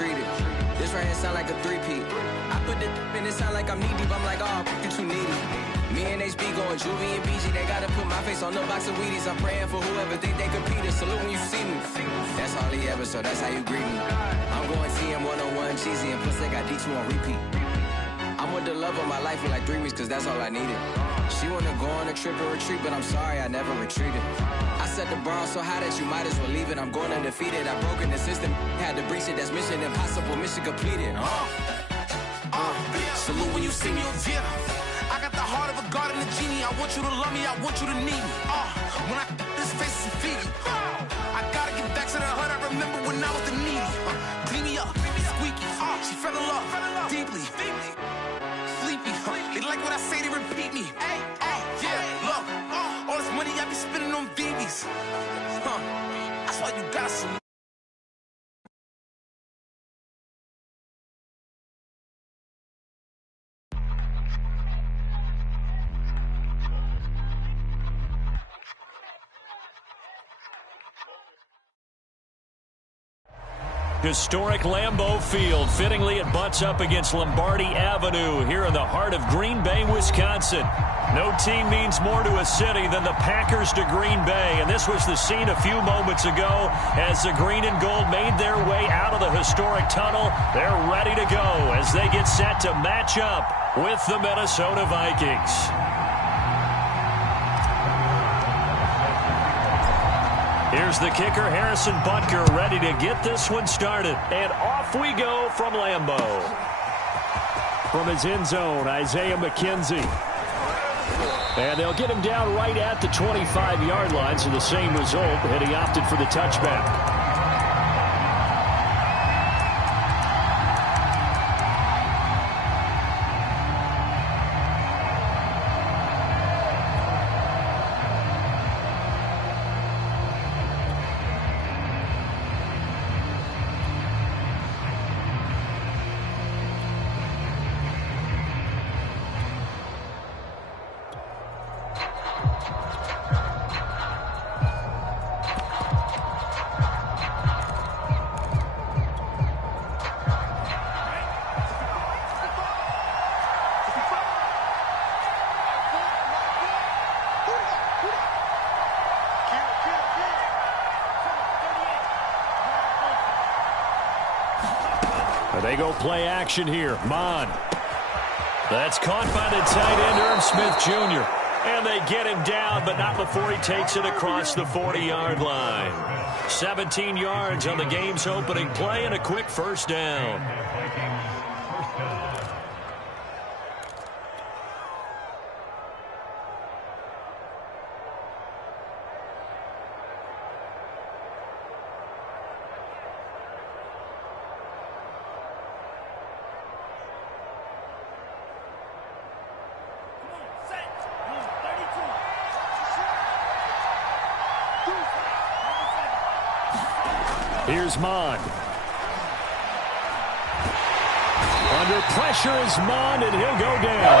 retreated. This right here sound like a three-peat. I put the in it sound like I'm knee deep. I'm like, oh, too needy. Me and HB going Juvie and BG. They gotta put my face on the box of Wheaties. I'm praying for whoever think they competed. Salute when you see me. That's all he ever, so that's how you greet me. I'm going TM 101 cheesy and plus they got D2 on repeat. I'm with the love of my life for like 3 weeks cause that's all I needed. She wanna go on a trip or retreat, but I'm sorry I never retreated. I set the bar so high that you might as well leave it. I'm going undefeated. I've broken the system. Had to breach it. That's mission impossible. Mission completed. Salute when you see me. Yeah. I got the heart of a god and a genie. I want you to love me. I want you to need me. When I this face is Fiji. I gotta get back to the hood. I remember when I was the needy. Clean me up. Squeaky. She fell in love. Deeply. Sleepy. They like what I say. They repeat me. Yeah. Look. All this money I be spending on BBs. That's why you gotta salute. Historic Lambeau Field. Fittingly, it butts up against Lombardi Avenue here in the heart of Green Bay, Wisconsin. No team means more to a city than the Packers to Green Bay, and this was the scene a few moments ago as the green and gold made their way out of the historic tunnel. They're ready to go as they get set to match up with the Minnesota Vikings. Here's the kicker, Harrison Butker, ready to get this one started. And off we go from Lambeau. From his end zone, Isaiah McKenzie. And they'll get him down right at the 25-yard line, so the same result, and he opted for the touchback. They go play action here. Mon. That's caught by the tight end, Irv Smith Jr. And they get him down, but not before he takes it across the 40-yard line. 17 yards on the game's opening play and a quick first down. Here's Mon. Under pressure is Mon, and he'll go down.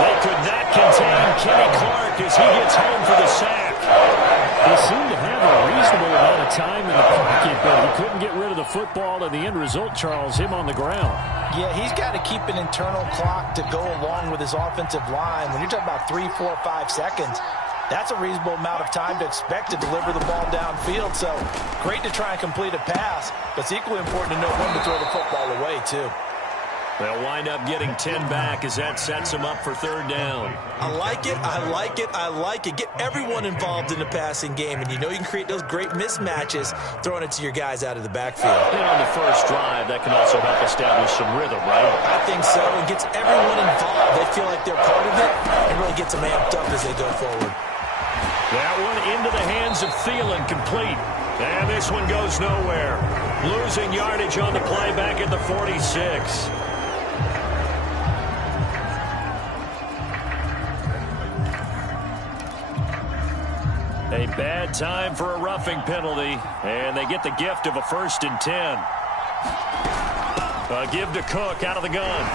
They could not contain Kenny Clark as he gets home for the sack. He seemed to have a reasonable amount of time in the pocket, but he couldn't get rid of the football, and the end result, Charles, him on the ground. Yeah, he's got to keep an internal clock to go along with his offensive line. When you're talking about 3, 4, 5 seconds, that's a reasonable amount of time to expect to deliver the ball downfield. So great to try and complete a pass, but it's equally important to know when to throw the football away, too. They'll wind up getting 10 back as that sets them up for third down. I like it, I like it, I like it. Get everyone involved in the passing game, and you know you can create those great mismatches throwing it to your guys out of the backfield. And on the first drive, that can also help establish some rhythm, right? I think so. It gets everyone involved. They feel like they're part of it, and really gets them amped up as they go forward. That one into the hands of Thielen, complete. And this one goes nowhere. Losing yardage on the play back at the 46. A bad time for a roughing penalty, and they get the gift of a 1st and 10. A give to Cook out of the gun.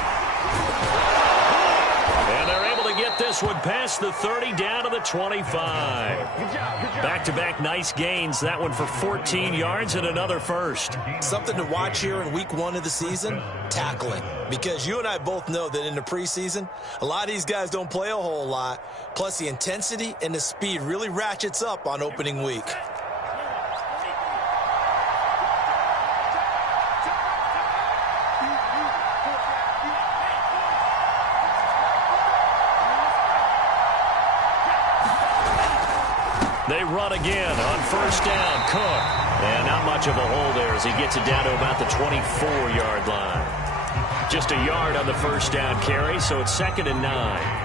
And they're able to get this one past the 30 down to the 25. Back-to-back nice gains. That one for 14 yards and another first. Something to watch here in week 1 of the season, tackling. Because you and I both know that in the preseason, a lot of these guys don't play a whole lot. Plus the intensity and the speed really ratchets up on opening week. They run again on first down. Cook. And not much of a hole there as he gets it down to about the 24-yard line. Just a yard on the first down carry, so it's 2nd and 9.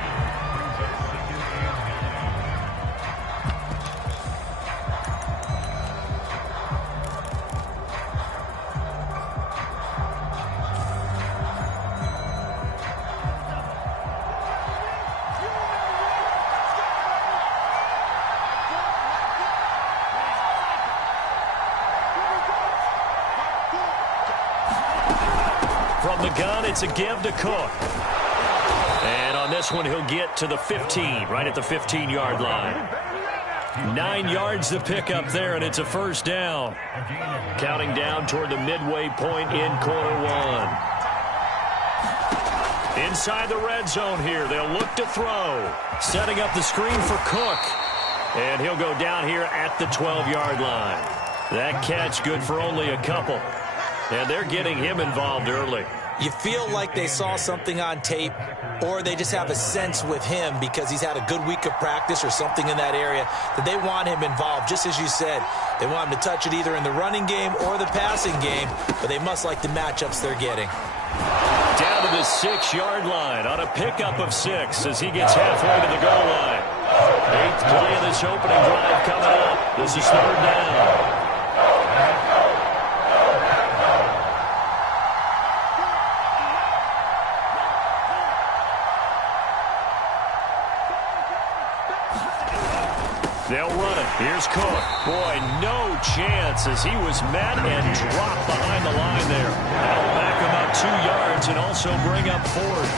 From the gun, it's a give to Cook. And on this one, he'll get to the 15, right at the 15-yard line. 9 yards to pick up there, and it's a first down. Counting down toward the midway point in quarter 1. Inside the red zone here, they'll look to throw. Setting up the screen for Cook. And he'll go down here at the 12-yard line. That catch good for only a couple. And they're getting him involved early. You feel like they saw something on tape, or they just have a sense with him because he's had a good week of practice or something in that area that they want him involved. Just as you said, they want him to touch it either in the running game or the passing game, but they must like the matchups they're getting. Down to the 6-yard line on a pickup of 6 as he gets halfway to the goal line. 8th play of this opening drive coming up. This is 3rd down. They'll run it. Here's Cook. Boy, no chance as he was met and dropped behind the line there. That'll back him up 2 yards and also bring up 4th.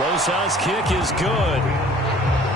Losaw's kick is good.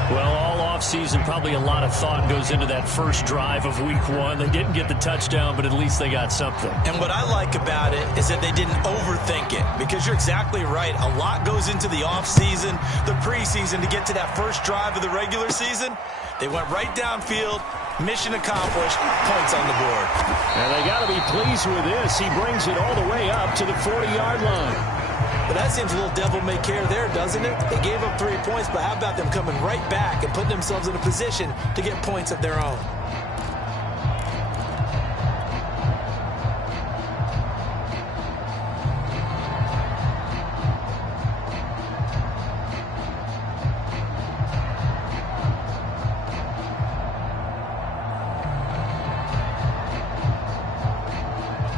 Well, all offseason, probably a lot of thought goes into that first drive of week 1. They didn't get the touchdown, but at least they got something. And what I like about it is that they didn't overthink it, because you're exactly right. A lot goes into the offseason, the preseason to get to that first drive of the regular season. They went right downfield, mission accomplished, points on the board. And they got to be pleased with this. He brings it all the way up to the 40-yard line. But that seems a little devil-may-care there, doesn't it? They gave up 3 points, but how about them coming right back and putting themselves in a position to get points of their own?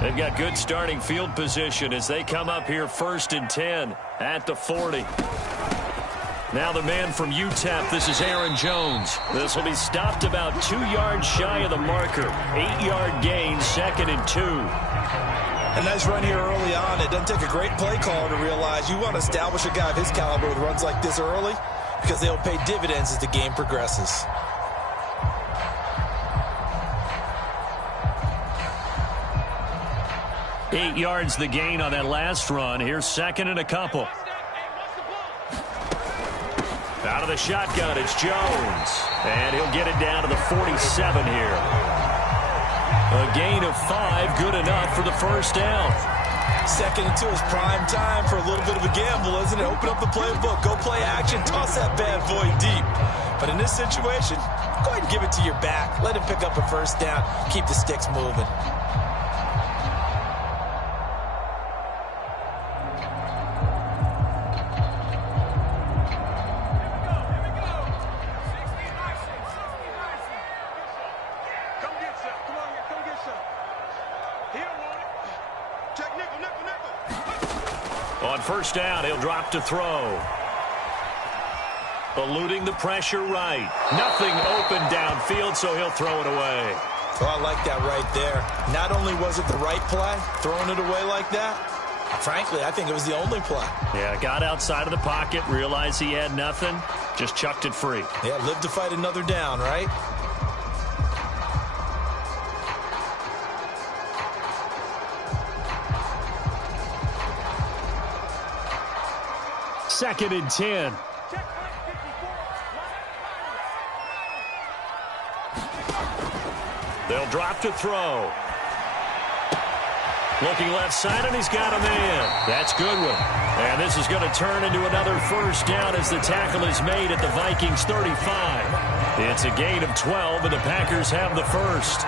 They've got good starting field position as they come up here 1st and 10 at the 40. Now the man from UTEP, this is Aaron Jones. This will be stopped about 2 yards shy of the marker. 8-yard gain, 2nd and 2. A nice run here early on. It doesn't take a great play caller to realize you want to establish a guy of his caliber with runs like this early, because they'll pay dividends as the game progresses. Eight yards the gain on that last run. Here's 2nd and a couple. Out of the shotgun, it's Jones. And he'll get it down to the 47 here. A gain of 5, good enough for the first down. 2nd and 2 is prime time for a little bit of a gamble, isn't it? Open up the playbook, go play action, toss that bad boy deep. But in this situation, go ahead and give it to your back. Let him pick up a first down. Keep the sticks moving. On first down, he'll drop to throw. Eluding the pressure right. Nothing open downfield, so he'll throw it away. Oh, I like that right there. Not only was it the right play, throwing it away like that, frankly, I think it was the only play. Yeah, got outside of the pocket, realized he had nothing, just chucked it free. Yeah, live to fight another down, right? Second and 10. They'll drop to throw. Looking left side, and he's got a man. That's good one. And this is going to turn into another first down as the tackle is made at the Vikings 35. It's a gain of 12, and the Packers have the first.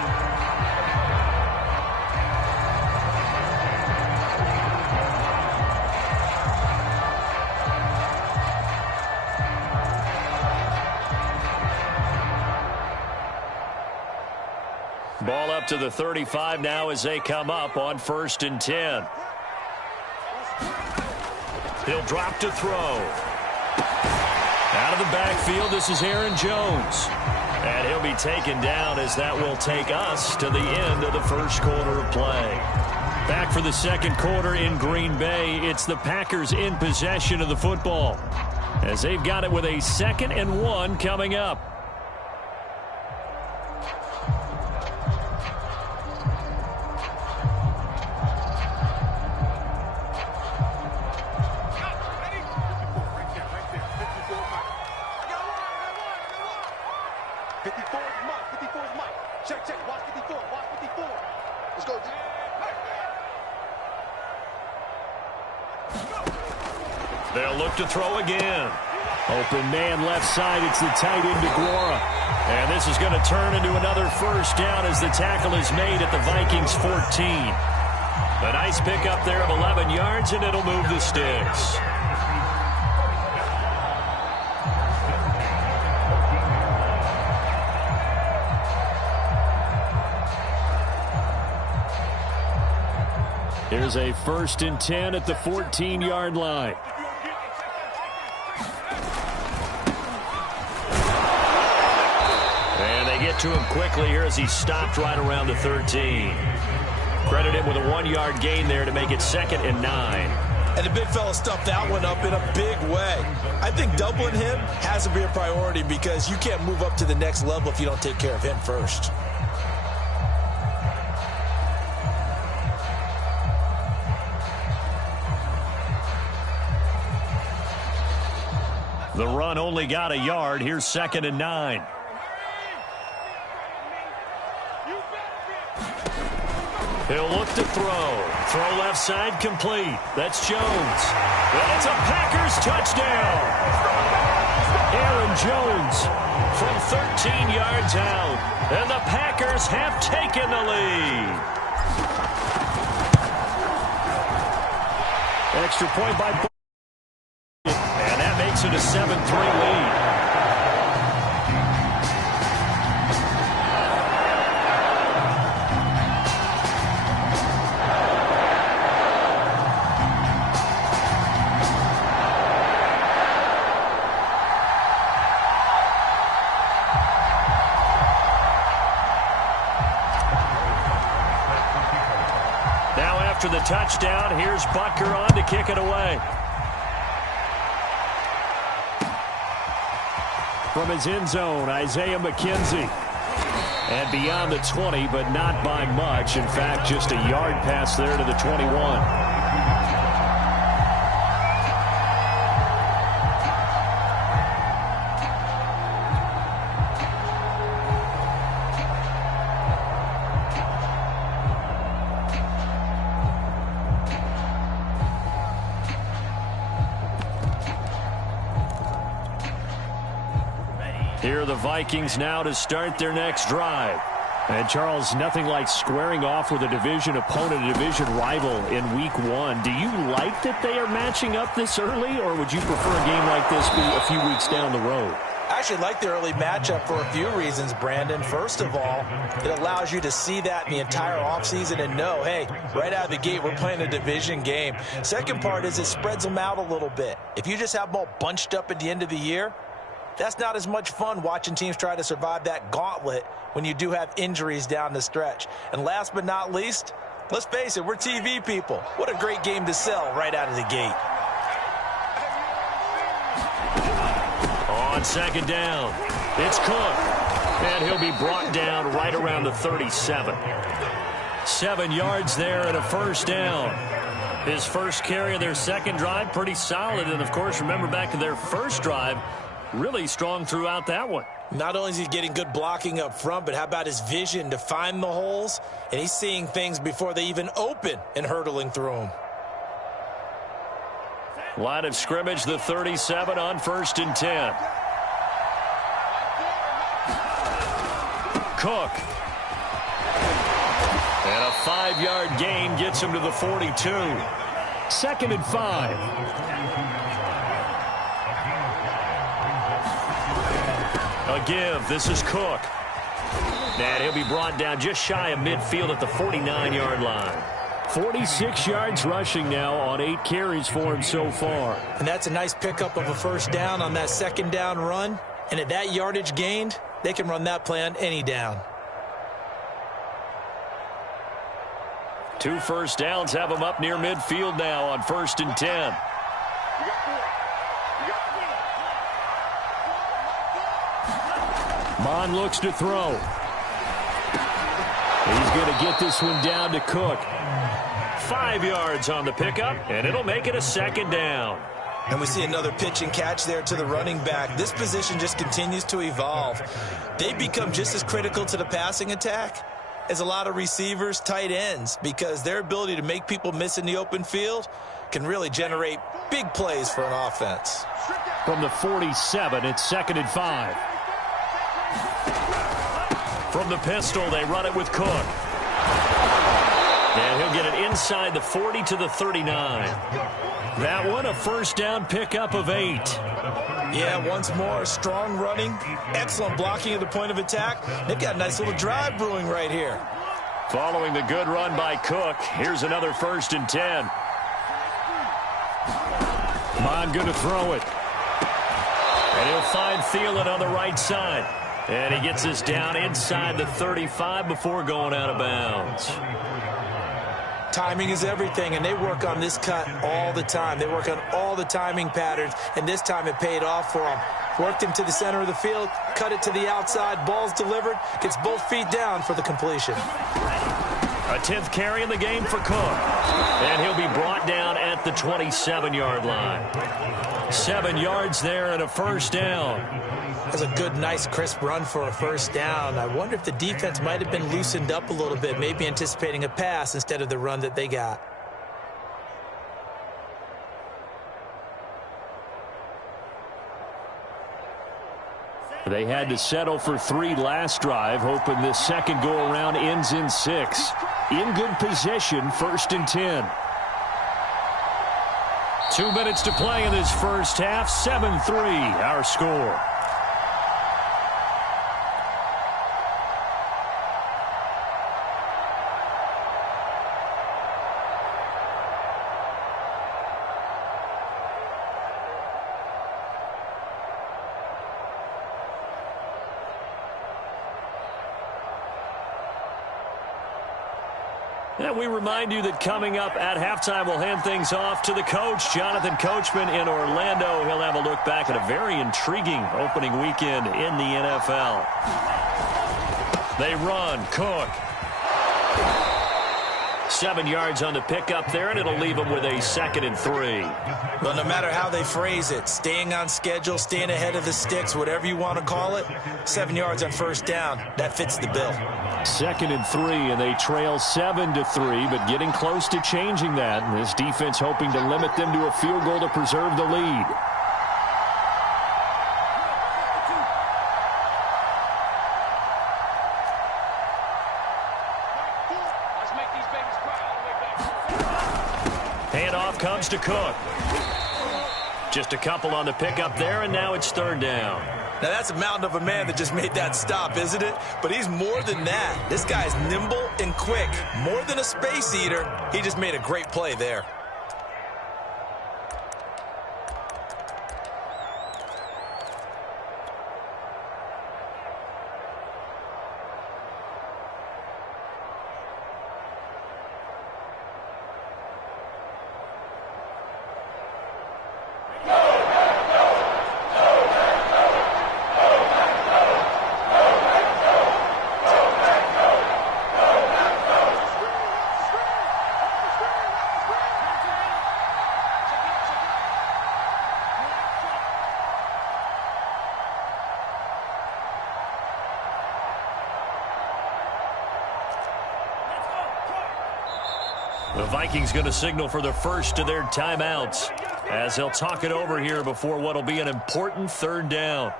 Ball up to the 35 now as they come up on 1st and 10. He'll drop to throw. Out of the backfield, this is Aaron Jones. And he'll be taken down as that will take us to the end of the first quarter of play. Back for the second quarter in Green Bay, it's the Packers in possession of the football, as they've got it with a 2nd and 1 coming up. They'll look to throw again. Open man left side. It's the tight end DeGuara. And this is going to turn into another first down as the tackle is made at the Vikings 14. A nice pickup there of 11 yards, and it'll move the sticks. Here's a 1st and 10 at the 14-yard line. And they get to him quickly here as he stopped right around the 13. Credit him with a 1-yard gain there to make it 2nd and 9. And the big fella stuffed that one up in a big way. I think doubling him has to be a priority because you can't move up to the next level if you don't take care of him first. The run only got a yard. Here's 2nd and 9. He'll look to throw. Throw left side complete. That's Jones. And it's a Packers touchdown. Aaron Jones from 13 yards out. And the Packers have taken the lead. Extra point by and that makes it a 7-3 lead. Now after the touchdown, here's Butker on to kick it away. From his end zone, Isaiah McKenzie. And beyond the 20, but not by much. In fact, just a yard pass there to the 21. Here are the Vikings now to start their next drive. And, Charles, nothing like squaring off with a division opponent, a division rival in Week 1. Do you like that they are matching up this early, or would you prefer a game like this be a few weeks down the road? I actually like the early matchup for a few reasons, Brandon. First of all, it allows you to see that in the entire offseason and know, hey, right out of the gate, we're playing a division game. Second part is it spreads them out a little bit. If you just have them all bunched up at the end of the year, That's not as much fun watching teams try to survive that gauntlet when you do have injuries down the stretch. And last but not least, let's face it, we're TV people. What a great game to sell right out of the gate. On second down, it's Cook. And he'll be brought down right around the 37. 7 yards there and a first down. His first carry of their second drive, pretty solid. And, of course, remember back to their first drive, really strong throughout that one. Not only is he getting good blocking up front, but how about his vision to find the holes? And he's seeing things before they even open and hurdling through them. Line of scrimmage, the 37 on 1st and 10. Cook. And a 5-yard gain gets him to the 42. 2nd and 5. A give. This is Cook. And he'll be brought down just shy of midfield at the 49-yard line. 46 yards rushing now on 8 carries for him so far. And that's a nice pickup of a first down on that second down run. And at that yardage gained, they can run that play on any down. 2 first downs have him up near midfield now on 1st and 10. Mon looks to throw. He's going to get this one down to Cook. 5 yards on the pickup, and it'll make it a 2nd down. And we see another pitch and catch there to the running back. This position just continues to evolve. They become just as critical to the passing attack as a lot of receivers, tight ends, because their ability to make people miss in the open field can really generate big plays for an offense. From the 47, it's 2nd and 5. From the pistol, they run it with Cook. And he'll get it inside the 40 to the 39. That one, a first down pickup of 8. Yeah, once more, strong running, excellent blocking at the point of attack. They've got a nice little drive brewing right here. Following the good run by Cook, here's another 1st and 10. Mon going to throw it. And he'll find Thielen on the right side. And he gets us down inside the 35 before going out of bounds. Timing is everything, and they work on this cut all the time. They work on all the timing patterns, and this time it paid off for them. Worked him to the center of the field, cut it to the outside, ball's delivered, gets both feet down for the completion. A 10th carry in the game for Cook. And he'll be brought down at the 27-yard line. 7 yards there and a first down. That's a good, nice, crisp run for a first down. I wonder if the defense might have been loosened up a little bit, maybe anticipating a pass instead of the run that they got. They had to settle for 3 last drive, hoping this second go-around ends in 6. In good position, 1st and 10. 2 minutes to play in this first half, 7-3 our score. And we remind you that coming up at halftime, we'll hand things off to the coach, Jonathan Coachman in Orlando. He'll have a look back at a very intriguing opening weekend in the NFL. They run. Cook. 7 yards on the pickup there, and it'll leave them with a 2nd and 3. Well, no matter how they phrase it, staying on schedule, staying ahead of the sticks, whatever you want to call it, 7 yards on first down, that fits the bill. 2nd and 3, and they trail 7-3, but getting close to changing that. And this defense hoping to limit them to a field goal to preserve the lead. Handoff comes to Cook. Just a couple on the pickup there, and now it's 3rd down. Now, that's a mountain of a man that just made that stop, isn't it? But he's more than that. This guy's nimble and quick. More than a space eater, he just made a great play there. The Vikings going to signal for the first of their timeouts as they'll talk it over here before what will be an important third down.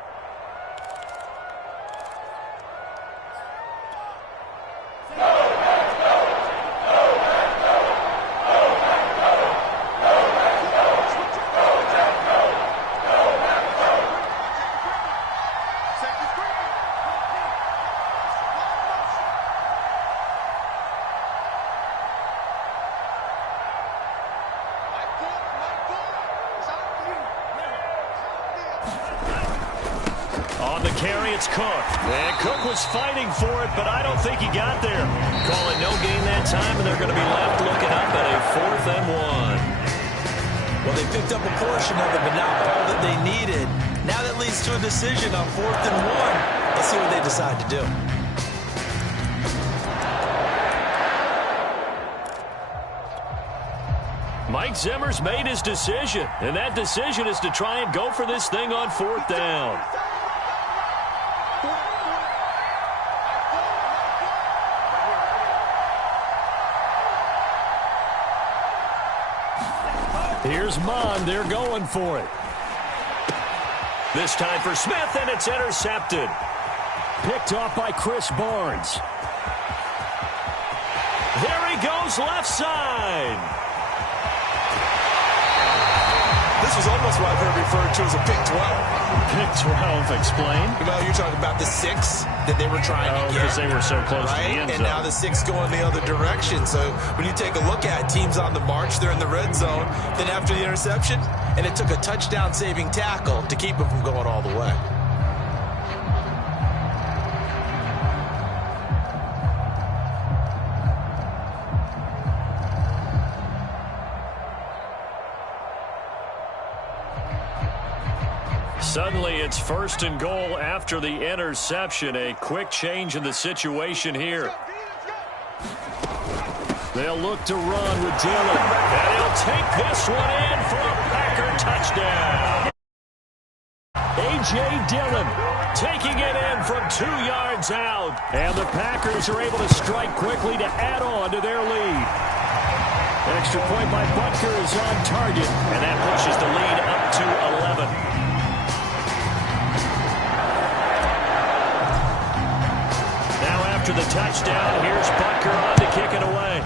On the carry, it's Cook. And Cook was fighting for it, but I don't think he got there. Call it no gain that time, and they're going to be left looking up at a 4th and 1. Well, they picked up a portion of it, but not all that they needed. Now that leads to a decision on 4th and 1. Let's see what they decide to do. Mike Zimmer's made his decision, and that decision is to try and go for this thing on 4th down. Here's Mond. They're going for it. This time for Smith, and it's intercepted. Picked off by Chris Barnes. There he goes, left side. This was almost what I've heard referred to as a pick 12. Pick 12, explain. Well, you're talking about the 6 that they were trying to get. Because they were so close to the end zone. And now the 6 going the other direction. So when you take a look at teams on the march, they're in the red zone. Then after the interception, and it took a touchdown-saving tackle to keep them from going all the way. Suddenly, it's 1st and goal after the interception. A quick change in the situation here. They'll look to run with Dillon. And he'll take this one in for a Packer touchdown. A.J. Dillon taking it in from 2 yards out. And the Packers are able to strike quickly to add on to their lead. Extra point by Butker is on target. And that pushes the lead up to 11. After the touchdown, here's Butker on to kick it away.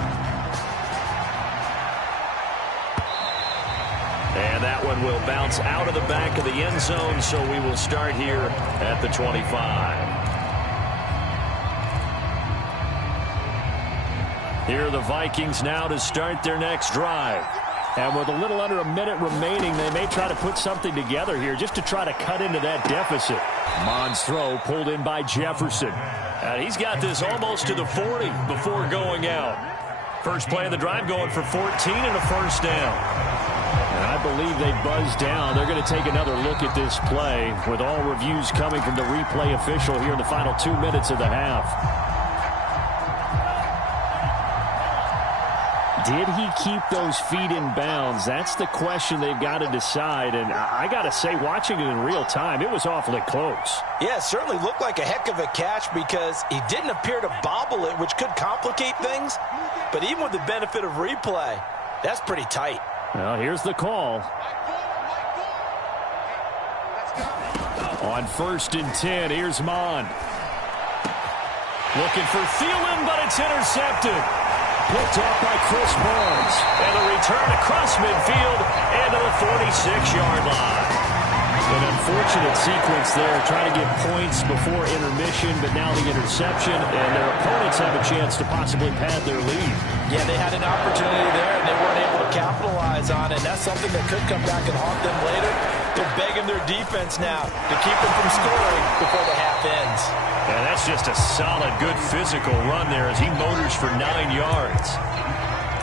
And that one will bounce out of the back of the end zone, so we will start here at the 25. Here are the Vikings now to start their next drive. And with a little under a minute remaining, they may try to put something together here just to try to cut into that deficit. Mond's throw pulled in by Jefferson. And he's got this almost to the 40 before going out. First play of the drive going for 14 and a 1st down. And I believe they buzzed down. They're going to take another look at this play with all reviews coming from the replay official here in the final 2 minutes of the half. Did he keep those feet in bounds? That's the question they've got to decide. And I got to say, watching it in real time, it was awfully close. Yeah, it certainly looked like a heck of a catch because he didn't appear to bobble it, which could complicate things. But even with the benefit of replay, that's pretty tight. Well, here's the call. On 1st and 10, here's Mond. Looking for Thielen, but it's intercepted. Picked off by Chris Barnes. And a return across midfield into the 46-yard line. An unfortunate sequence there, trying to get points before intermission, but now the interception, and their opponents have a chance to possibly pad their lead. Yeah, they had an opportunity there, and they weren't able to capitalize on it. And that's something that could come back and haunt them later. They're begging their defense now to keep them from scoring before the half ends. And that's just a solid, good physical run there as he motors for 9 yards.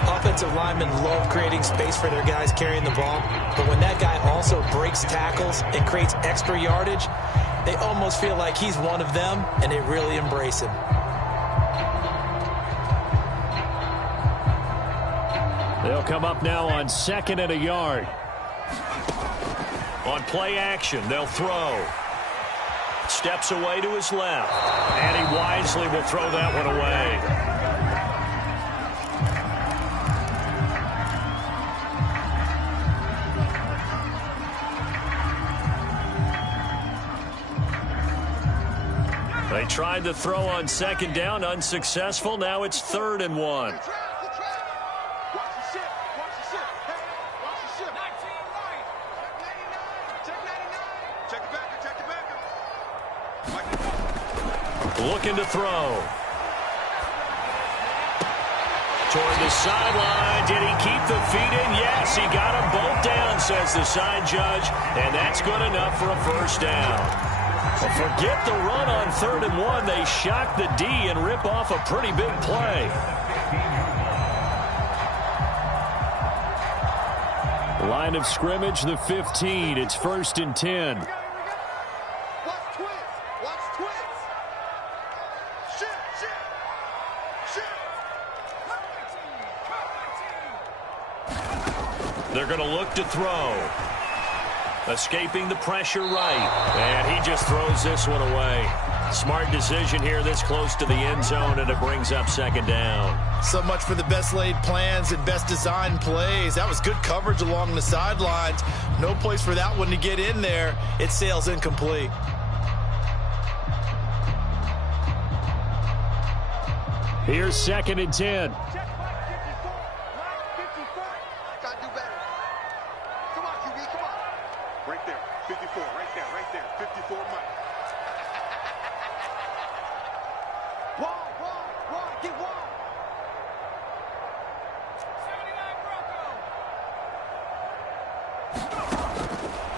Offensive linemen love creating space for their guys carrying the ball, but when that guy also breaks tackles and creates extra yardage, they almost feel like he's one of them, and they really embrace him. They'll come up now on 2nd and a yard. On play action, they'll throw. Steps away to his left, and he wisely will throw that one away. They tried to throw on second down, unsuccessful. Now it's 3rd and 1. Looking to throw. Toward the sideline. Did he keep the feet in? Yes, he got them both down, says the side judge. And that's good enough for a first down. Well, forget the run on 3rd and 1. They shock the D and rip off a pretty big play. Line of scrimmage, the 15. It's 1st and 10. They're going to look to throw. Escaping the pressure right. And he just throws this one away. Smart decision here this close to the end zone, and it brings up 2nd down. So much for the best laid plans and best designed plays. That was good coverage along the sidelines. No place for that one to get in there. It sails incomplete. Here's 2nd and 10.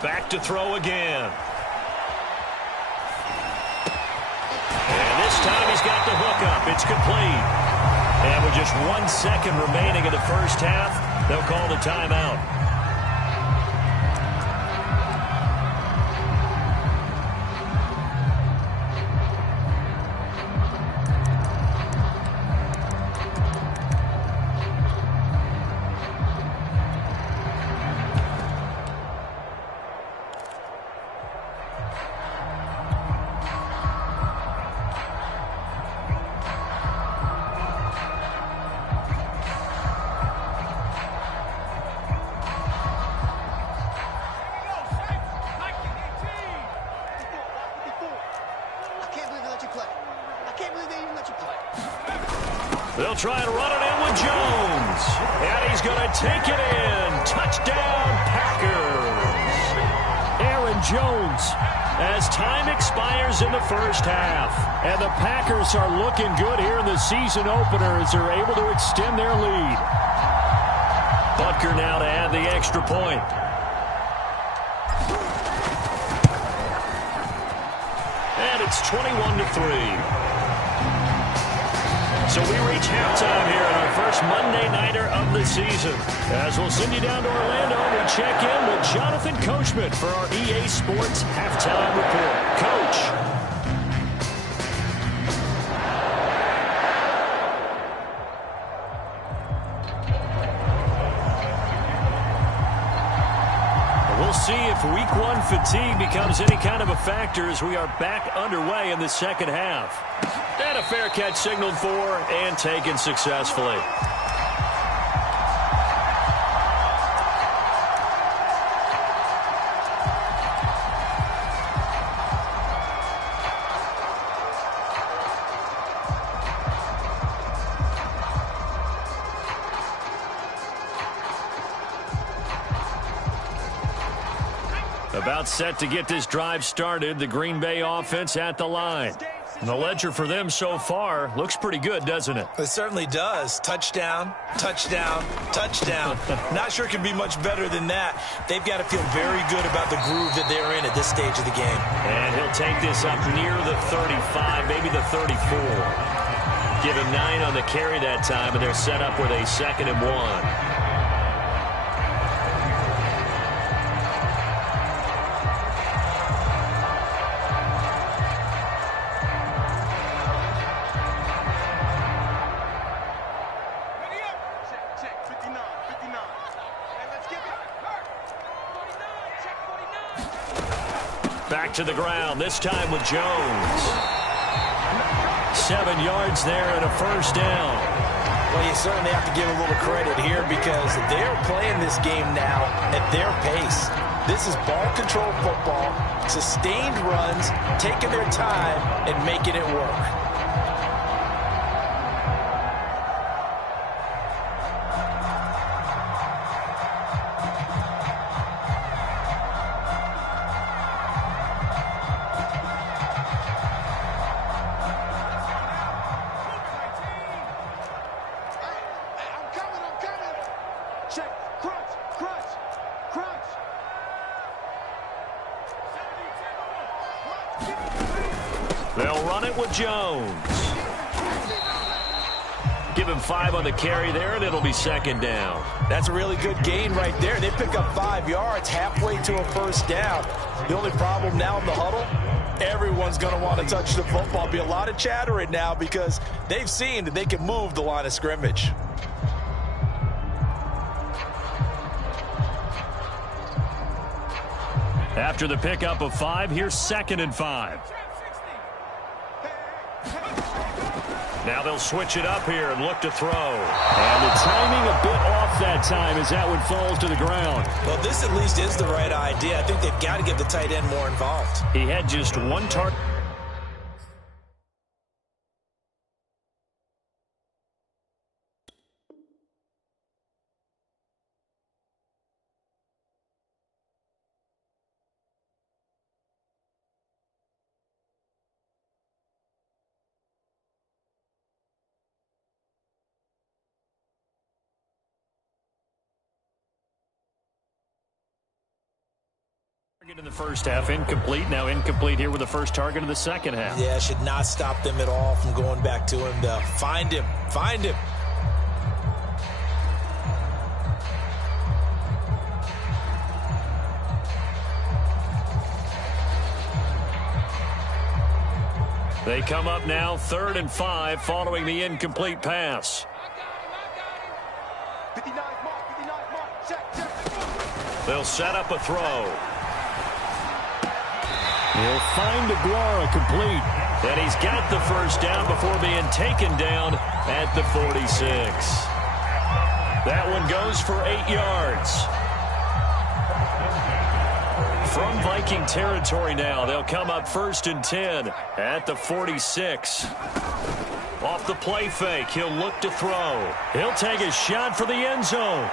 Back to throw again. And this time he's got the hook up. It's complete. And with just 1 second remaining in the first half, they'll call the timeout. They'll try and run it in with Jones. And he's going to take it in. Touchdown, Packers. Aaron Jones, as time expires in the first half. And the Packers are looking good here in the season opener as they're able to extend their lead. Butker now to add the extra point. And it's 21-3. So we reach halftime here in our first Monday Nighter of the season. As we'll send you down to Orlando, we check in with Jonathan Coachman for our EA Sports Halftime Report. Coach. We'll see if Week 1 fatigue becomes any kind of a factor as we are back underway in the second half. And a fair catch signaled for and taken successfully. About set to get this drive started. The Green Bay offense at the line. And the ledger for them so far looks pretty good, doesn't it? It certainly does. Touchdown, touchdown, touchdown. Not sure it can be much better than that. They've got to feel very good about the groove that they're in at this stage of the game. And he'll take this up near the 35, maybe the 34. Give him 9 on the carry that time, and they're set up with a 2nd and 1. Back to the ground, this time with Jones. 7 yards there and a first down. Well, you certainly have to give a little credit here because they're playing this game now at their pace. This is ball control football, sustained runs, taking their time and making it work. They'll run it with Jones. Give him 5 on the carry there, and it'll be second down. That's a really good gain right there. They pick up 5 yards halfway to a first down. The only problem now in the huddle, everyone's going to want to touch the football. Be a lot of chattering now because they've seen that they can move the line of scrimmage. After the pickup of 5, here's 2nd and 5. Now they'll switch it up here and look to throw. And the timing a bit off that time as that one falls to the ground. Well, this at least is the right idea. I think they've got to get the tight end more involved. He had just 1 target. In the first half, incomplete. Now incomplete here with the first target of the second half. Yeah, should not stop them at all from going back to him to find him. Find him. They come up now 3rd and 5 following the incomplete pass. They'll set up a throw. He'll find Aguara complete. And he's got the first down before being taken down at the 46. That one goes for 8 yards. From Viking territory now, they'll come up 1st and 10 at the 46. Off the play fake, he'll look to throw. He'll take a shot for the end zone.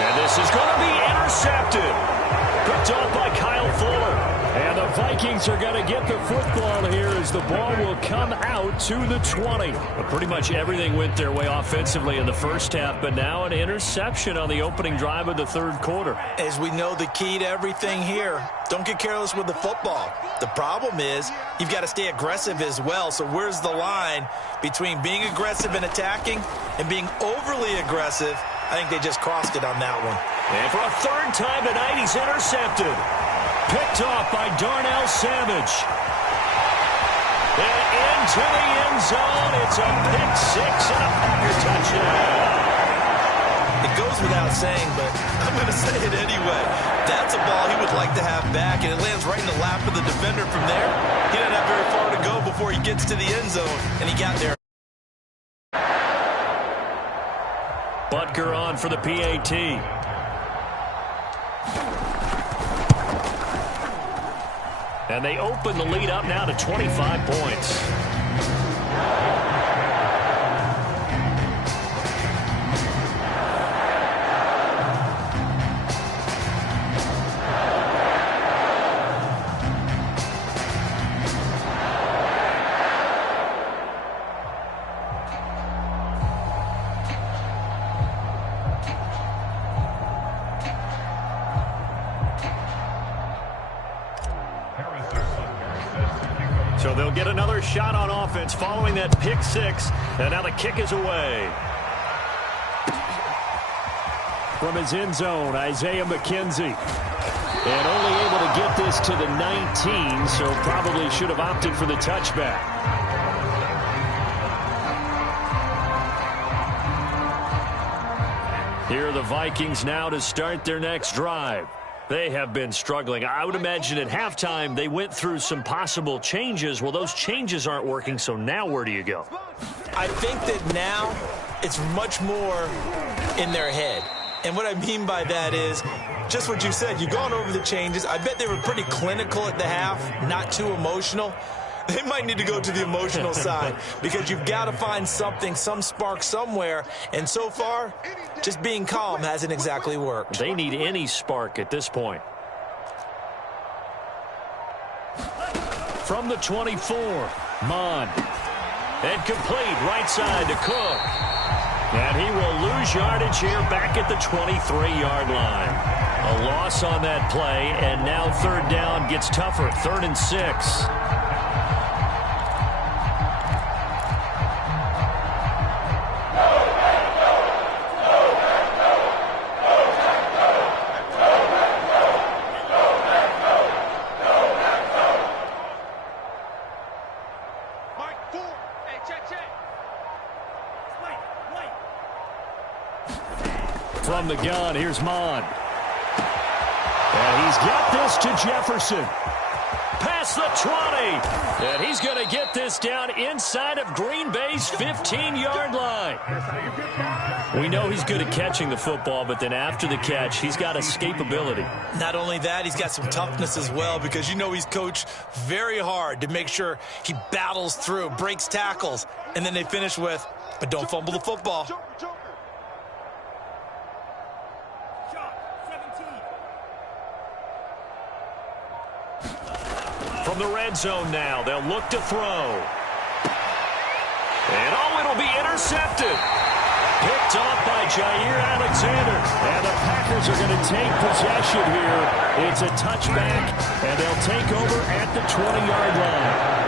And this is going to be intercepted. Picked off by Kyle Fuller. And the Vikings are going to get the football here as the ball will come out to the 20. Well, pretty much everything went their way offensively in the first half, but now an interception on the opening drive of the 3rd quarter. As we know, the key to everything here, don't get careless with the football. The problem is you've got to stay aggressive as well. So where's the line between being aggressive and attacking and being overly aggressive? I think they just crossed it on that one. And for a 3rd time tonight, he's intercepted. Picked off by Darnell Savage. And into the end zone. It's a pick 6 and a Packer touchdown. It goes without saying, but I'm going to say it anyway. That's a ball he would like to have back, and it lands right in the lap of the defender from there. He didn't have very far to go before he gets to the end zone, and he got there. Butker on for the PAT. And they open the lead up now to 25 points. So they'll get another shot on offense following that pick 6. And now the kick is away. From his end zone, Isaiah McKenzie. And only able to get this to the 19, so probably should have opted for the touchback. Here are the Vikings now to start their next drive. They have been struggling. I would imagine at halftime they went through some possible changes. Well, those changes aren't working, so now where do you go? I think that now it's much more in their head. And what I mean by that is just what you said. You've gone over the changes. I bet they were pretty clinical at the half, not too emotional. They might need to go to the emotional side because you've got to find something, some spark somewhere. And so far, just being calm hasn't exactly worked. They need any spark at this point. From the 24, Mon. And complete right side to Cook. And he will lose yardage here back at the 23-yard line. A loss on that play, and now third down gets tougher. 3rd and 6. From the gun, here's Mon. And he's got this to Jefferson. Past the 20. And he's going to get this down inside of Green Bay's 15-yard line. We know he's good at catching the football, but then after the catch, he's got escapability. Not only that, he's got some toughness as well because you know he's coached very hard to make sure he battles through, breaks tackles, and then they finish with, but don't fumble the football. From the red zone now, they'll look to throw. And it'll be intercepted. Picked off by Jair Alexander. And the Packers are going to take possession here. It's a touchback, and they'll take over at the 20-yard line.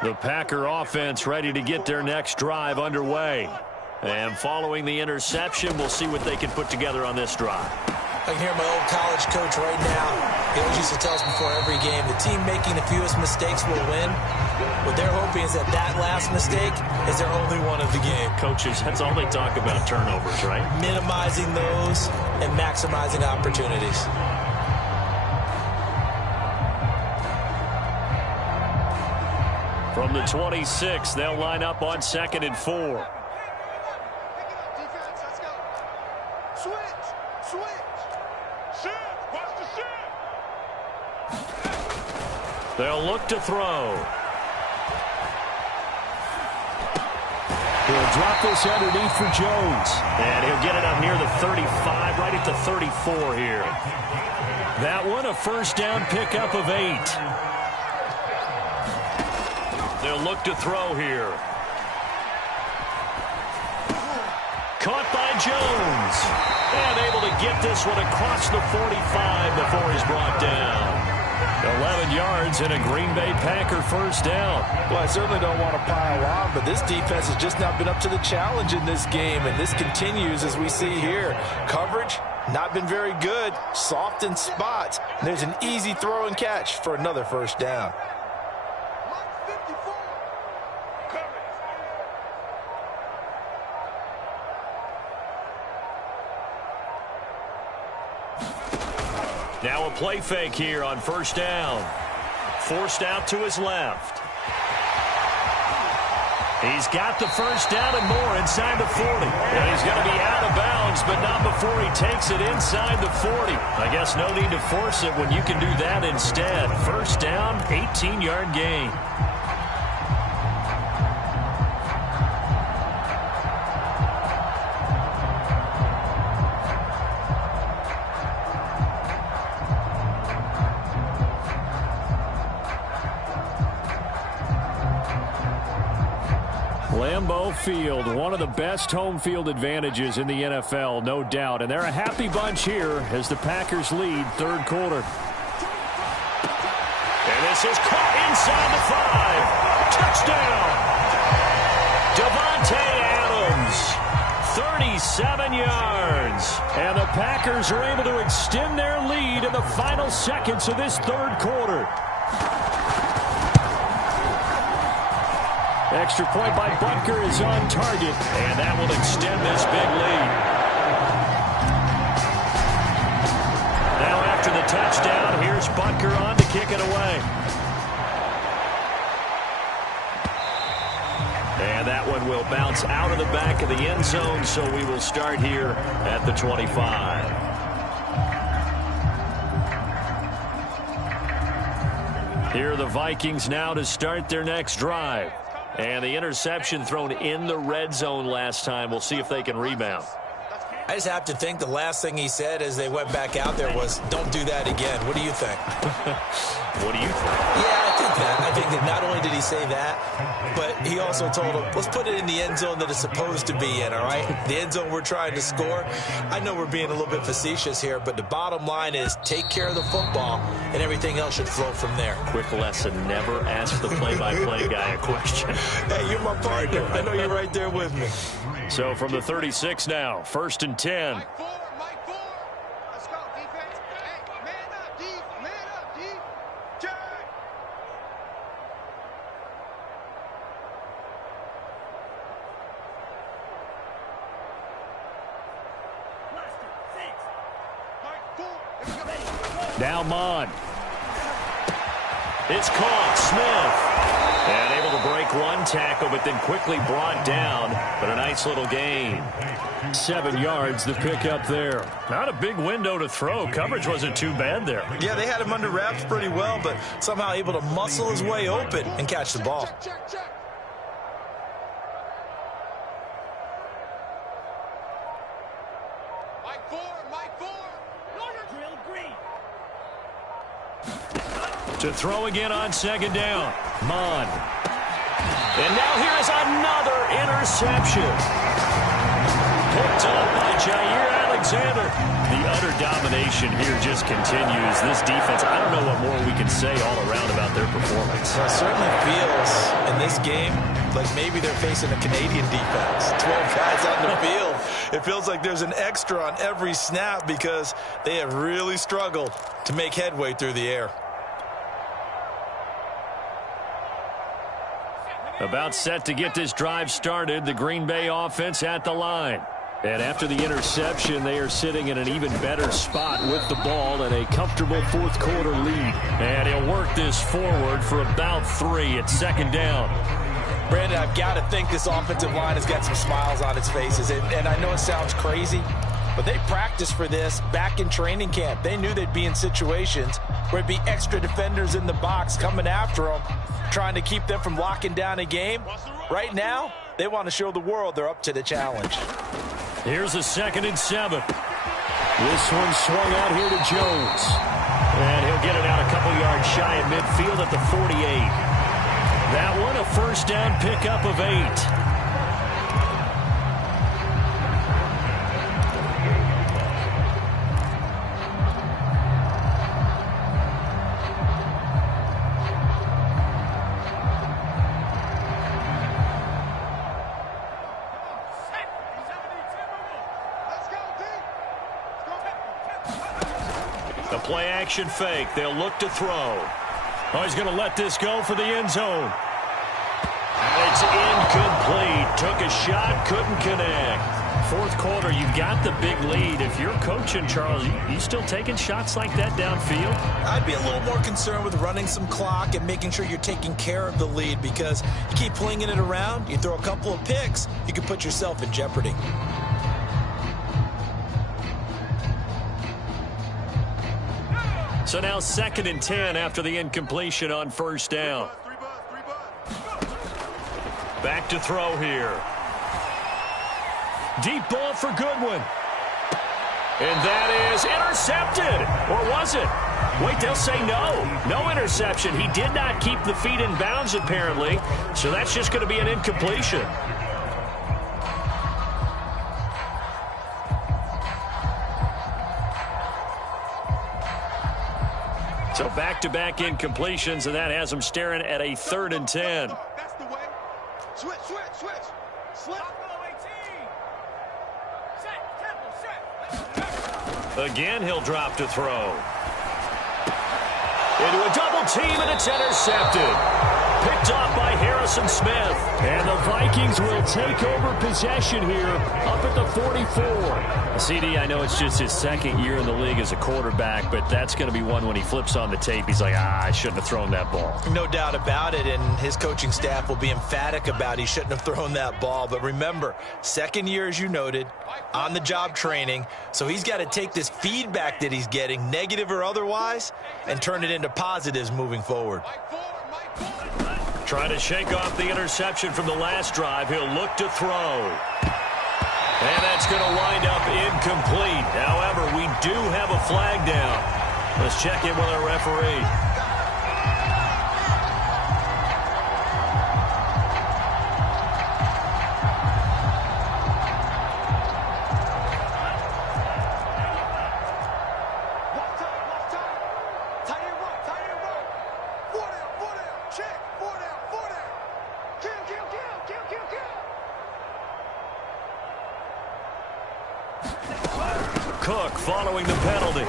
The Packer offense ready to get their next drive underway. And following the interception, we'll see what they can put together on this drive. I can hear my old college coach right now. He always used to tell us before every game, the team making the fewest mistakes will win. What they're hoping is that last mistake is their only one of the game. Coaches, that's all they talk about, turnovers, right? Minimizing those and maximizing opportunities. From the 26, they'll line up on 2nd and 4. Defense, let's go. Switch. Shift. Watch the shift. They'll look to throw. He'll drop this underneath for Jones. And he'll get it up near the 35, right at the 34 here. That one, a first down pickup of 8. They'll look to throw here. Caught by Jones. And able to get this one across the 45 before he's brought down. 11 yards and a Green Bay Packer first down. Well, I certainly don't want to pile on, but this defense has just not been up to the challenge in this game, and this continues as we see here. Coverage, not been very good. Soft in spots. There's an easy throw and catch for another first down. Now a play fake here on first down. Forced out to his left. He's got the first down and more inside the 40. And he's going to be out of bounds, but not before he takes it inside the 40. I guess no need to force it when you can do that instead. First down, 18-yard gain. Lambeau Field, one of the best home field advantages in the NFL, no doubt. And they're a happy bunch here as the Packers lead third quarter. And this is caught inside the 5. Touchdown. Devontae Adams, 37 yards. And the Packers are able to extend their lead in the final seconds of this third quarter. Extra point by Butker is on target, and that will extend this big lead. Now after after the touchdown. Here's Butker on to kick it away. And that one will bounce out of the back of the end zone, so we will start here at the 25. Here are the Vikings now to start their next drive. And the interception thrown in the red zone last time. We'll see if they can rebound. I just have to think the last thing he said as they went back out there was, don't do that again. What do you think? What do you think? Yeah, I think that. I think that not only did he say that, but he also told him, let's put it in the end zone that it's supposed to be in, all right? The end zone we're trying to score. I know we're being a little bit facetious here, but the bottom line is take care of the football, and everything else should flow from there. Quick lesson, never ask the play-by-play guy a question. Hey, you're my partner. I know you're right there with me. So from the 36 now, 1st and 10. Mike 4. Let's go, defense. Hey, man up, D. Check. Mike 4. Now Mon. It's caught. Smith. And able to break one tackle, but then quickly brought down. But a nice little gain. 7 yards, the pick up there. Not a big window to throw. Coverage wasn't too bad there. Yeah, they had him under wraps pretty well, but somehow able to muscle his way open and catch the ball. Check. Mike 4. Drill green. To throw again on 2nd down. Mon. And now here is another interception. Picked up by Jair Alexander. The utter domination here just continues. This defense, I don't know what more we can say all around about their performance. Well, it certainly feels in this game like maybe they're facing a Canadian defense. 12 guys on the field. It feels like there's an extra on every snap because they have really struggled to make headway through the air. About set to get this drive started, the Green Bay offense at the line. And after the interception, they are sitting in an even better spot with the ball and a comfortable 4th quarter lead. And he'll work this forward for about 3 at 2nd down. Brandon, I've got to think this offensive line has got some smiles on its faces. And I know it sounds crazy, but they practiced for this back in training camp. They knew they'd be in situations where it'd be extra defenders in the box coming after them, trying to keep them from locking down a game. Right now, they want to show the world they're up to the challenge. Here's a 2nd and 7. This one swung out here to Jones. And he'll get it out a couple yards shy of midfield at the 48. That one a 1st down pickup of 8. The play-action fake. They'll look to throw. Oh, he's going to let this go for the end zone. And it's incomplete. Took a shot, couldn't connect. 4th quarter, you've got the big lead. If you're coaching, Charles, you still taking shots like that downfield? I'd be a little more concerned with running some clock and making sure you're taking care of the lead, because you keep flinging it around, you throw a couple of picks, you can put yourself in jeopardy. So now 2nd and 10 after the incompletion on 1st down. Back to throw here. Deep ball for Goodwin. And that is intercepted. Or was it? Wait, they'll say no. No interception. He did not keep the feet in bounds, apparently. So that's just going to be an incompletion. So back-to-back incompletions, and that has them staring at a 3rd and 10. That's the way. Switch. Slip. Again, he'll drop to throw. Into a double team, and it's intercepted. Picked off by Harrison Smith. And the Vikings will take over possession here up at the 44. CD, I know it's just his second year in the league as a quarterback, but that's going to be one when he flips on the tape. He's like, I shouldn't have thrown that ball. No doubt about it, and his coaching staff will be emphatic about he shouldn't have thrown that ball. But remember, second year, as you noted, on-the-job training, so he's got to take this feedback that he's getting, negative or otherwise, and turn it into positives moving forward. Trying to shake off the interception from the last drive. He'll look to throw. And that's going to wind up incomplete. However, we do have a flag down. Let's check in with our referee. Cook following the penalty.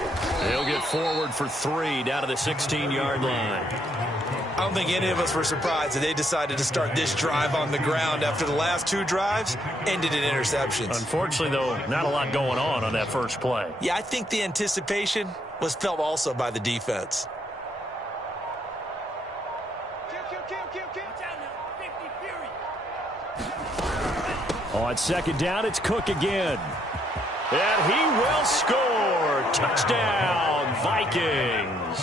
He'll get forward for 3 down to the 16-yard line. I don't think any of us were surprised that they decided to start this drive on the ground after the last 2 drives ended in interceptions. Unfortunately, though, not a lot going on that first play. Yeah, I think the anticipation was felt also by the defense. On second down, it's Cook again. And he will score. Touchdown, Vikings.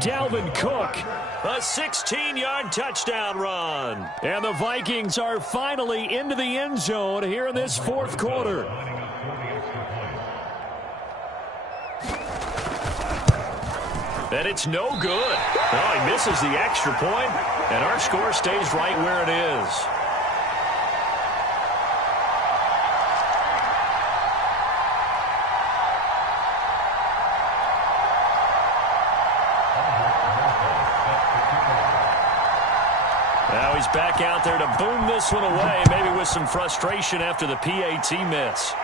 Dalvin Cook. A 16-yard touchdown run. And the Vikings are finally into the end zone here in this fourth quarter. And it's no good. Oh, he misses the extra point, and our score stays right where it is. Now he's back out there to boom this one away, maybe with some frustration after the PAT miss.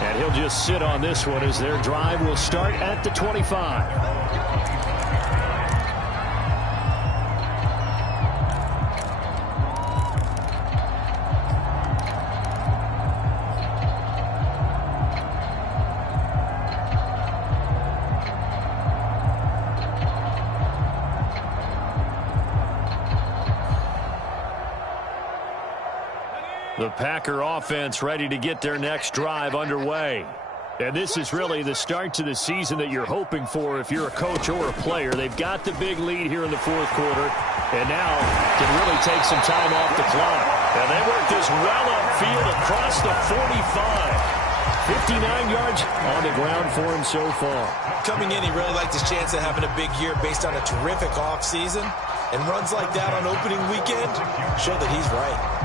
And he'll just sit on this one as their drive will start at the 25. The Packer offense ready to get their next drive underway. And this is really the start to the season that you're hoping for if you're a coach or a player. They've got the big lead here in the fourth quarter, and now can really take some time off the clock. And they work this well upfield across the 45. 59 yards on the ground for him so far. Coming in, he really liked his chance of having a big year based on a terrific offseason. And runs like that on opening weekend show that he's right.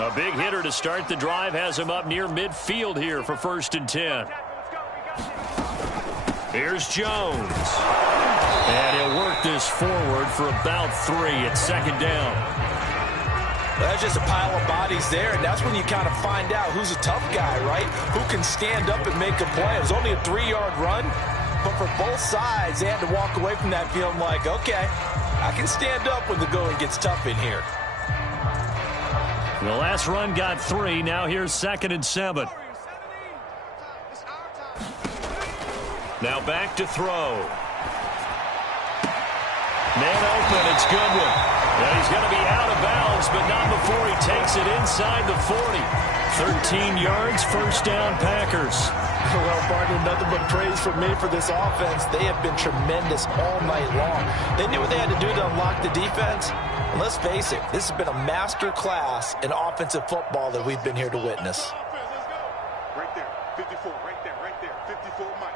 A big hitter to start the drive has him up near midfield here for 1st and 10. Here's Jones. And he'll work this forward for about 3 at 2nd down. That's just a pile of bodies there, and that's when you kind of find out who's a tough guy, right? Who can stand up and make a play. It was only a 3-yard run, but for both sides, they had to walk away from that feeling like, okay, I can stand up when the going gets tough in here. The last run got 3. Now here's 2nd and 7. Now back to throw. Man open. It's Goodwin. And he's going to be out of bounds, but not before he takes it inside the 40. 13 yards, 1st down, Packers. Well, partner, nothing but praise from me for this offense. They have been tremendous all night long. They knew what they had to do to unlock the defense. And let's face it, this has been a master class in offensive football that we've been here to witness. Right there, 54, right there, 54, Mike.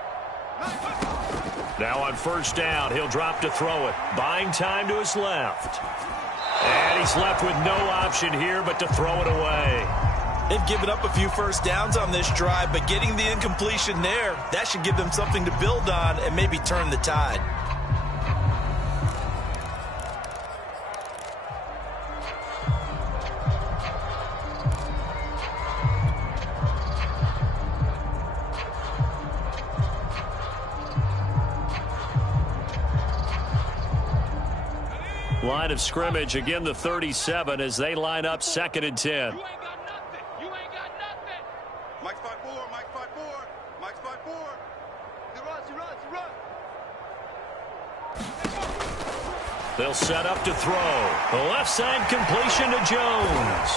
Now on 1st down, he'll drop to throw it. Buying time to his left. And he's left with no option here but to throw it away. They've given up a few 1st downs on this drive, but getting the incompletion there, that should give them something to build on and maybe turn the tide. line of scrimmage. Again, the 37 as they line up 2nd and 10. You ain't got nothing. You ain't got nothing. Mike's 5-4. Mike's 5-4. Mike's 5-4. He runs. He runs. He runs. They'll set up to throw. The left side completion to Jones.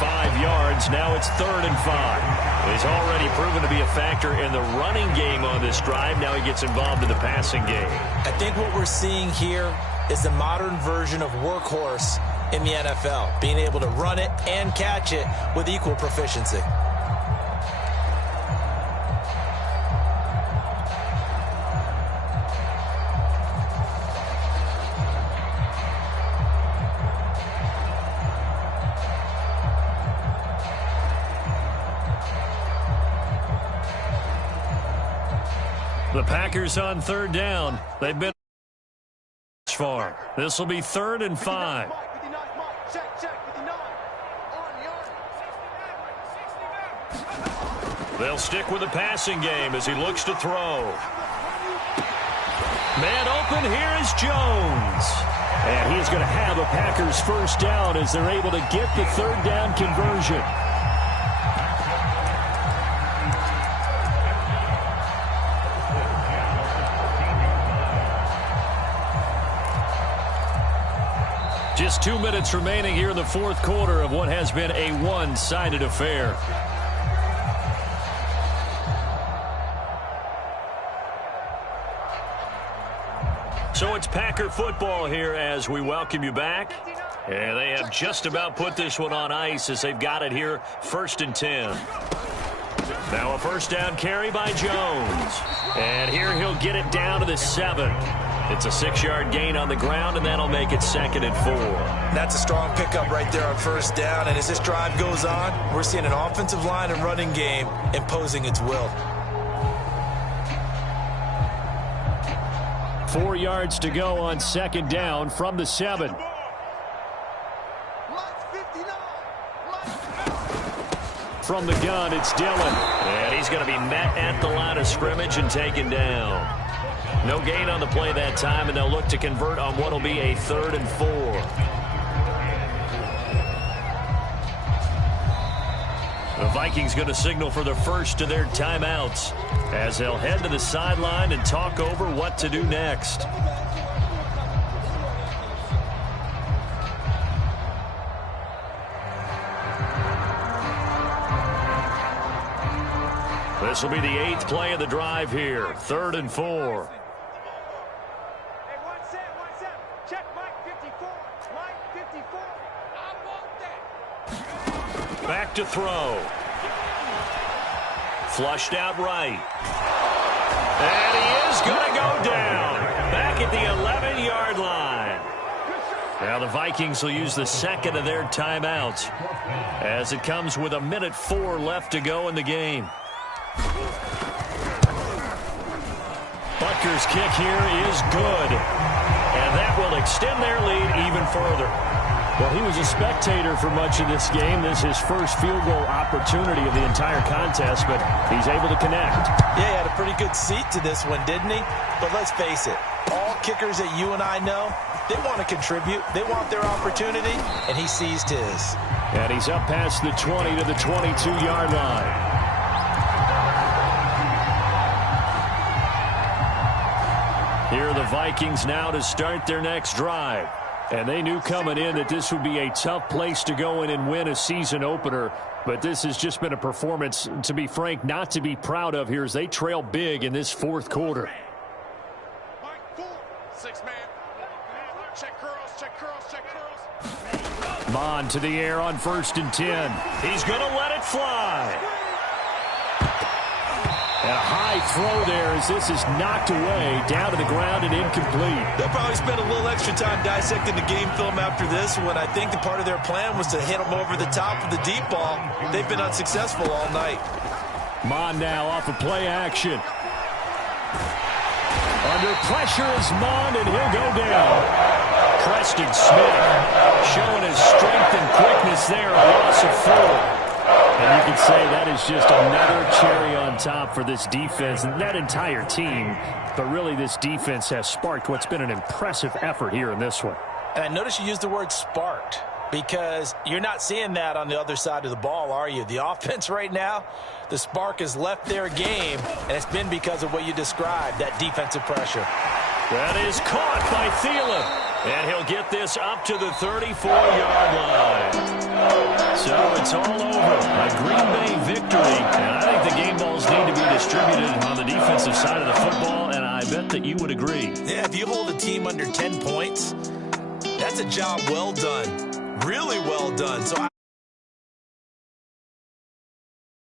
5 yards. Now it's 3rd and 5. He's already proven to be a factor in the running game on this drive. Now he gets involved in the passing game. I think what we're seeing here is the modern version of workhorse in the NFL, being able to run it and catch it with equal proficiency. The Packers on 3rd down. They've been far. This will be 3rd and 5. They'll stick with the passing game as he looks to throw. Man open, here is Jones. And he's going to have a Packers first down as they're able to get the 3rd down conversion. Just 2 minutes remaining here in the 4th quarter of what has been a one-sided affair. So it's Packer football here as we welcome you back. And they have just about put this one on ice as they've got it here, 1st and 10. Now a first down carry by Jones. And here he'll get it down to the 7. It's a 6-yard gain on the ground, and that'll make it 2nd and 4. That's a strong pickup right there on first down. And as this drive goes on, we're seeing an offensive line and running game imposing its will. 4 yards to go on 2nd down from the 7. From the gun, it's Dillon. And he's going to be met at the line of scrimmage and taken down. No gain on the play that time, and they'll look to convert on what will be a 3rd and 4. The Vikings going to signal for the first of their timeouts as they'll head to the sideline and talk over what to do next. This will be the 8th play of the drive here, 3rd and 4. Back to throw. Flushed out right. And he is going to go down. Back at the 11-yard line. Now the Vikings will use the 2nd of their timeouts as it comes with 1:04 left to go in the game. Butker's kick here is good. And that will extend their lead even further. Well, he was a spectator for much of this game. This is his first field goal opportunity of the entire contest, but he's able to connect. Yeah, he had a pretty good seat to this one, didn't he? But let's face it, all kickers that you and I know, they want to contribute. They want their opportunity, and he seized his. And he's up past the 20 to the 22-yard line. Here are the Vikings now to start their next drive. And they knew coming in that this would be a tough place to go in and win a season opener. But this has just been a performance, to be frank, not to be proud of here as they trail big in this 4th quarter. 6-man. Check curls, check curls, check curls. Mon to the air on 1st and 10. He's going to let it fly. And a high throw there as this is knocked away, down to the ground and incomplete. They'll probably spend a little extra time dissecting the game film after this when I think the part of their plan was to hit them over the top of the deep ball. They've been unsuccessful all night. Mon now off of play action. Under pressure is Mon, and he'll go down. Preston Smith showing his strength and quickness there, a loss of 4. And you can say that is just another cherry on top for this defense and that entire team. But really, this defense has sparked what's been an impressive effort here in this one. And I notice you used the word sparked because you're not seeing that on the other side of the ball, are you? The offense right now, the spark has left their game, and it's been because of what you described, that defensive pressure. That is caught by Thielen. And he'll get this up to the 34-yard line. So it's all over. A Green Bay victory. And I think the game balls need to be distributed on the defensive side of the football, and I bet that you would agree. Yeah, if you hold a team under 10 points, that's a job well done. Really well done. So